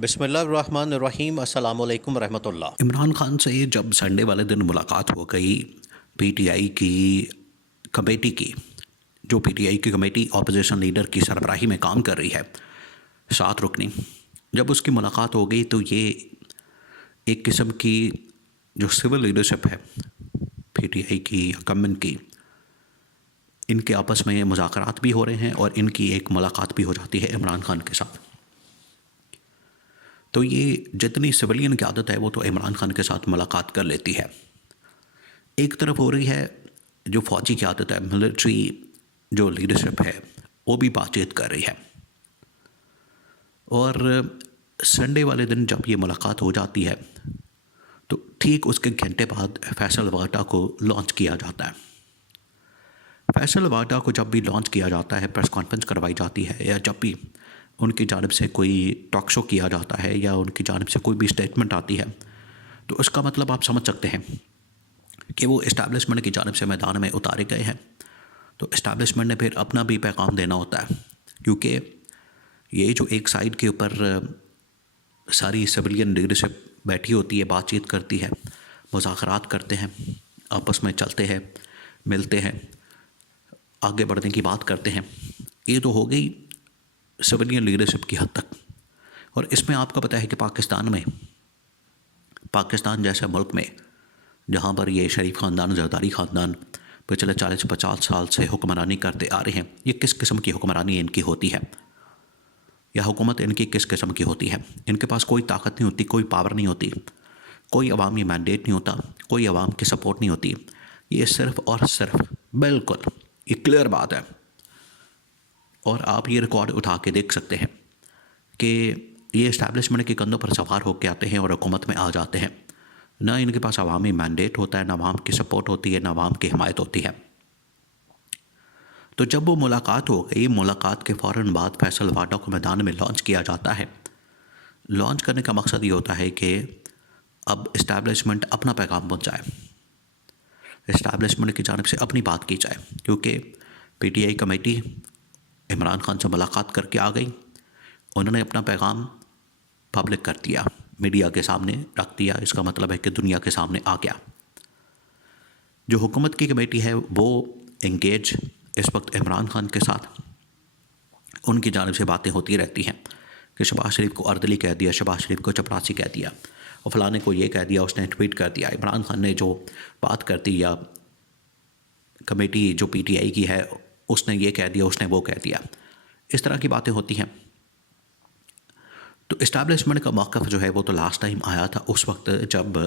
बिस्मिल्लाहिर्रहमानिर्रहीम अस्सलाम वालेकुम रहमतुल्लाह। इमरान खान से जब संडे वाले दिन मुलाकात हो गई पीटीआई की कमेटी की, जो पीटीआई की कमेटी ऑपोजिशन लीडर की सरबराही में काम कर रही है, 7 रुकनी, जब उसकी मुलाकात हो गई तो ये एक किस्म की जो सिविल लीडरशिप है पीटीआई की गवर्नमेंट की, इनके आपस में मुज़ाकरात भी हो रहे हैं और इनकी एक मुलाकात भी हो जाती है इमरान खान के साथ। तो ये जितनी सिविलियन की आदत है वो तो इमरान खान के साथ मुलाकात कर लेती है। एक तरफ हो रही है जो फ़ौजी की आदत है, मिलिट्री जो लीडरशिप है वो भी बातचीत कर रही है। और संडे वाले दिन जब ये मुलाकात हो जाती है तो ठीक उसके घंटे बाद फैसल वाटा को लॉन्च किया जाता है। फैसल वाटा को जब भी लॉन्च किया जाता है, प्रेस कॉन्फ्रेंस करवाई जाती है, या जब भी उनकी जानिब से कोई टॉक शो किया जाता है या उनकी जानिब से कोई भी स्टेटमेंट आती है, तो उसका मतलब आप समझ सकते हैं कि वो इस्टेब्लिशमेंट की जानिब से मैदान में उतारे गए हैं। तो इस्टेब्लिशमेंट ने फिर अपना भी पैगाम देना होता है, क्योंकि ये जो एक साइड के ऊपर सारी सिविलियन लीडरशिप बैठी होती है, बातचीत करती है, मुज़ाकरात करते हैं, आपस में चलते हैं, मिलते हैं, आगे बढ़ने की बात करते हैं, ये तो हो गई सिविलियन लीडरशिप की हद तक। और इसमें आपको पता है कि पाकिस्तान जैसे मुल्क में जहाँ पर ये शरीफ ख़ानदान, जरदारी ख़ानदान पिछले 40-50 साल से हुक्मरानी करते आ रहे हैं, ये किस किस्म की हुक्मरानी इनकी होती है या हुकूमत इनकी किस किस्म की होती है। इनके पास कोई ताकत नहीं होती, कोई पावर नहीं होती, कोई अवामी मैंडेट नहीं होता, कोई अवाम की सपोर्ट नहीं होती। ये सिर्फ़ और सिर्फ बिल्कुल ये क्लियर बात है, और आप ये रिकॉर्ड उठा के देख सकते हैं कि ये इस्टेब्लिशमेंट के कंधों पर सवार होकर आते हैं और हुकूमत में आ जाते हैं। ना इनके पास अवामी मैंडेट होता है, ना अवाम की सपोर्ट होती है, ना अवाम की हिमायत होती है। तो जब वो मुलाकात हो गई, मुलाकात के फ़ौरन बाद फैसल वाटा को मैदान में लॉन्च किया जाता है। लॉन्च करने का मकसद ये होता है कि अब इस्टेब्लिशमेंट अपना पैगाम पहुँचाए, इस्टेब्लिशमेंट की जानिब से अपनी बात की जाए, क्योंकि पीटीआई कमेटी इमरान खान से मुलाकात करके आ गई, उन्होंने अपना पैगाम पब्लिक कर दिया, मीडिया के सामने रख दिया। इसका मतलब है कि दुनिया के सामने आ गया। जो हुकूमत की कमेटी है वो इंगेज इस वक्त इमरान खान के साथ, उनकी जानिब से बातें होती रहती हैं कि शहबाज शरीफ को अर्दली कह दिया, शहबाज शरीफ को चपरासी कह दिया, और फलाने को ये कह दिया, उसने ट्वीट कर दिया, इमरान खान ने जो बात कर दी, या कमेटी जो पीटीआई की है उसने ये कह दिया, उसने वो कह दिया, इस तरह की बातें होती हैं। तो इस्टेब्लिशमेंट का मौक़िफ़ जो है वो तो लास्ट टाइम आया था उस वक्त जब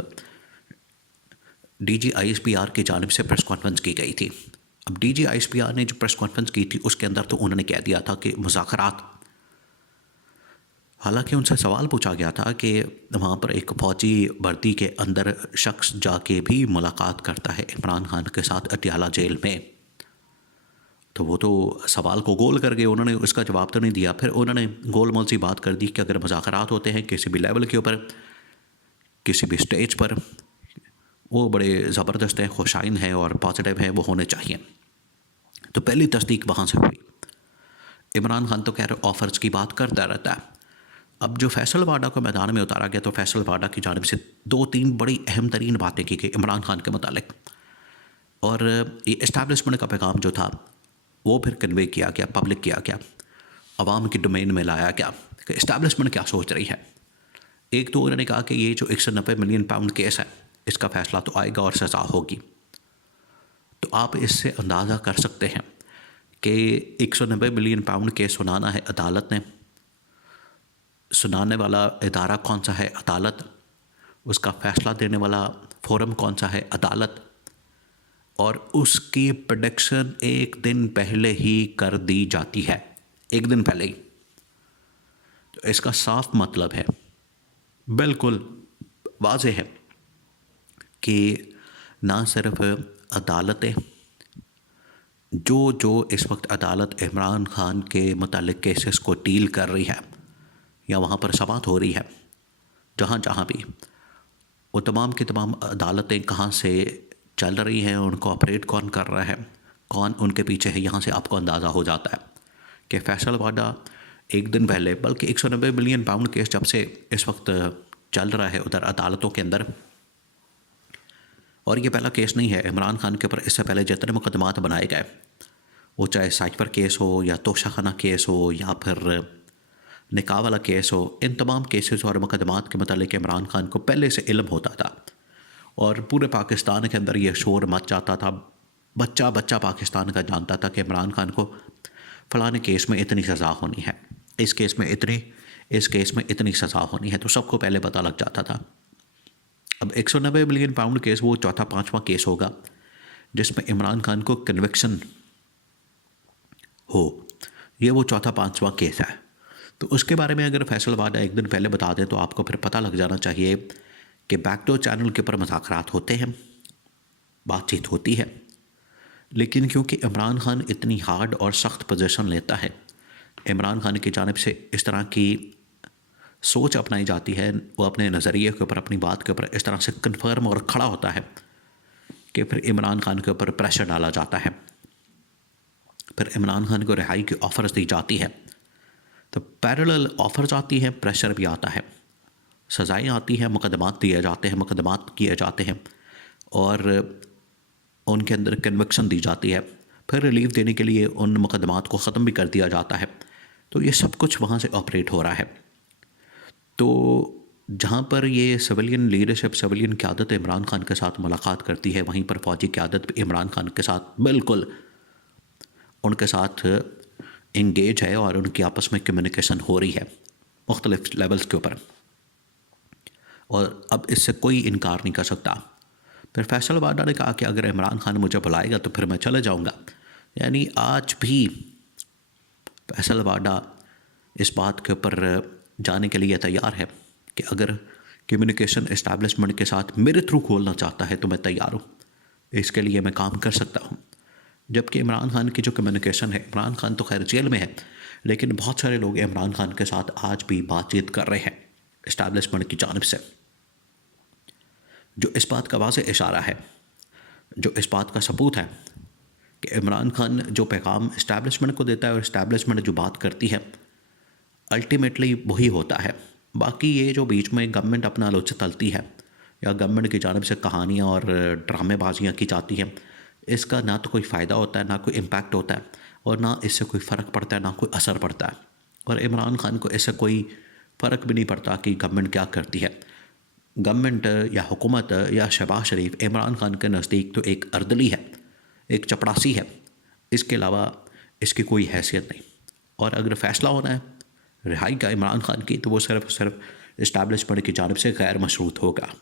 डीजी आईएसपीआर की जानिब से प्रेस कॉन्फ्रेंस की गई थी। अब डीजी आईएसपीआर ने जो प्रेस कॉन्फ्रेंस की थी उसके अंदर तो उन्होंने कह दिया था कि मुज़ाकरात, हालांकि उनसे सवाल पूछा गया था कि वहाँ पर एक फ़ौजी वर्दी के अंदर शख्स जाके भी मुलाकात करता है इमरान खान के साथ अटियाला जेल में, तो वो तो सवाल को गोल कर गए, उन्होंने उसका जवाब तो नहीं दिया। फिर उन्होंने गोल मोल सी बात कर दी कि अगर मुज़ाकरात होते हैं किसी भी लेवल के ऊपर, किसी भी स्टेज पर, वो बड़े ज़बरदस्त हैं, खुशाइन हैं और पॉजिटिव हैं, वो होने चाहिए। तो पहली तस्दीक वहाँ से हुई। इमरान खान तो कह रहे ऑफ़र्स की बात करता रहता है। अब जो फैसल वाडा को मैदान में उतारा गया तो फैसल वाडा की जानिब से 2-3 बड़ी अहम तरीन बातें की गई इमरान खान के मुतालिक, और ये इस्टेब्लिशमेंट का पैगाम जो था वो फिर कन्वे किया गया, पब्लिक किया गया, अवाम की डोमेन में लाया गया कि इस्टेब्लिशमेंट क्या सोच रही है। एक तो उन्होंने कहा कि ये जो 190 मिलियन पाउंड केस है इसका फ़ैसला तो आएगा और सज़ा होगी। तो आप इससे अंदाज़ा कर सकते हैं कि 190 मिलियन पाउंड केस सुनाना है अदालत ने, सुनाने वाला इदारा कौन सा है, अदालत, उसका फ़ैसला देने वाला फोरम कौन सा है, अदालत, और उसकी प्रेडिक्शन एक दिन पहले ही कर दी जाती है, एक दिन पहले ही। तो इसका साफ मतलब है, बिल्कुल वाज़ेह है कि ना सिर्फ अदालतें, जो इस वक्त अदालत इमरान खान के मुतालिक केसेस को डील कर रही है या वहाँ पर समाअत हो रही है, जहाँ भी, वो तमाम की तमाम अदालतें कहाँ से चल रही हैं, उनको ऑपरेट कौन कर रहा है, कौन उनके पीछे है, यहाँ से आपको अंदाज़ा हो जाता है कि फैसल वाडा एक दिन पहले, बल्कि 190 मिलियन पाउंड केस जब से इस वक्त चल रहा है उधर अदालतों के अंदर, और ये पहला केस नहीं है इमरान खान के ऊपर। इससे पहले जितने मुकदमात बनाए गए, वो चाहे साइफर केस हो या तोशाखाना केस हो या फिर निकाह वाला केस हो, इन तमाम केसेस और मुकदमात के मतलब इमरान खान को पहले से इल्म होता था और पूरे पाकिस्तान के अंदर ये शोर मच जाता था। बच्चा बच्चा पाकिस्तान का जानता था कि इमरान खान को फ़लाने केस में इतनी सज़ा होनी है, इस केस में इतनी सज़ा होनी है, तो सबको पहले पता लग जाता था। अब 190 मिलियन पाउंड केस वो चौथा पांचवा केस होगा जिसमें इमरान खान को कन्विक्शन हो, ये वो चौथा पांचवा केस है। तो उसके बारे में अगर फैसलाबाद एक दिन पहले बता दें तो आपको फिर पता लग जाना चाहिए कि बैकडोर चैनल के ऊपर मुज़ाकरात होते हैं, बातचीत होती है, लेकिन क्योंकि इमरान खान इतनी हार्ड और सख्त पोजीशन लेता है, इमरान खान की जानिब से इस तरह की सोच अपनाई जाती है, वो अपने नज़रिए के ऊपर, अपनी बात के ऊपर इस तरह से कन्फर्म और खड़ा होता है कि फिर इमरान खान के ऊपर प्रेशर डाला जाता है, फिर इमरान खान को रिहाई की ऑफ़र्स दी जाती है। तो पैरेलल ऑफ़र्स आती हैं, प्रेशर भी आता है, सज़ाएँ आती हैं, मुकदमात दिए जाते हैं, मुकदमात किए जाते हैं और उनके अंदर कन्विक्शन दी जाती है, फिर रिलीफ देने के लिए उन मुकदमात को ख़त्म भी कर दिया जाता है। तो ये सब कुछ वहाँ से ऑपरेट हो रहा है। तो जहाँ पर ये सिविलियन लीडरशिप, सिविलियन क़यादत इमरान खान के साथ मुलाकात करती है, वहीं पर फ़ौजी क़यादत भी इमरान खान के साथ बिल्कुल उनके साथ इंगेज है और उनकी आपस में कम्युनिकेशन हो रही है मुख्तलिफ लेवल्स के ऊपर, और अब इससे कोई इनकार नहीं कर सकता। फिर फैसल वाडा ने कहा कि अगर इमरान खान मुझे बुलाएगा तो फिर मैं चले जाऊंगा। यानी आज भी फैसल वाडा इस बात के ऊपर जाने के लिए तैयार है कि अगर कम्युनिकेशन इस्टेब्लिशमेंट के साथ मेरे थ्रू खोलना चाहता है तो मैं तैयार हूँ, इसके लिए मैं काम कर सकता हूँ। जबकि इमरान खान की जो कम्युनिकेशन है, इमरान खान तो खैर जेल में है, लेकिन बहुत सारे लोग इमरान खान के साथ आज भी बातचीत कर रहे हैं इस्टेब्लिशमेंट की जानिब से, जो इस बात का वाज़ेह इशारा है, जो इस बात का सबूत है कि इमरान खान जो पैगाम इस्टेब्लिशमेंट को देता है और इस्टेब्लिशमेंट जो बात करती है अल्टीमेटली वही होता है। बाकी ये जो बीच में गवर्नमेंट अपना लुच तलती है या गवर्नमेंट की जानिब से कहानियाँ और ड्रामेबाजियाँ की जाती हैं, इसका ना तो कोई फ़ायदा होता है, ना कोई इम्पैक्ट होता है, और ना इससे कोई फ़र्क पड़ता है, ना कोई असर पड़ता है। और इमरान खान को इससे कोई फ़र्क भी नहीं पड़ता कि गवर्नमेंट क्या करती है। गवर्नमेंट या हुकूमत या शहबाज शरीफ इमरान खान के नज़दीक तो एक अर्दली है, एक चपड़ासी है, इसके अलावा इसकी कोई हैसियत नहीं। और अगर फ़ैसला होना है रिहाई का इमरान खान की, तो वो सिर्फ इस्टेब्लिशमेंट की जानिब से गैर मशरूत होगा।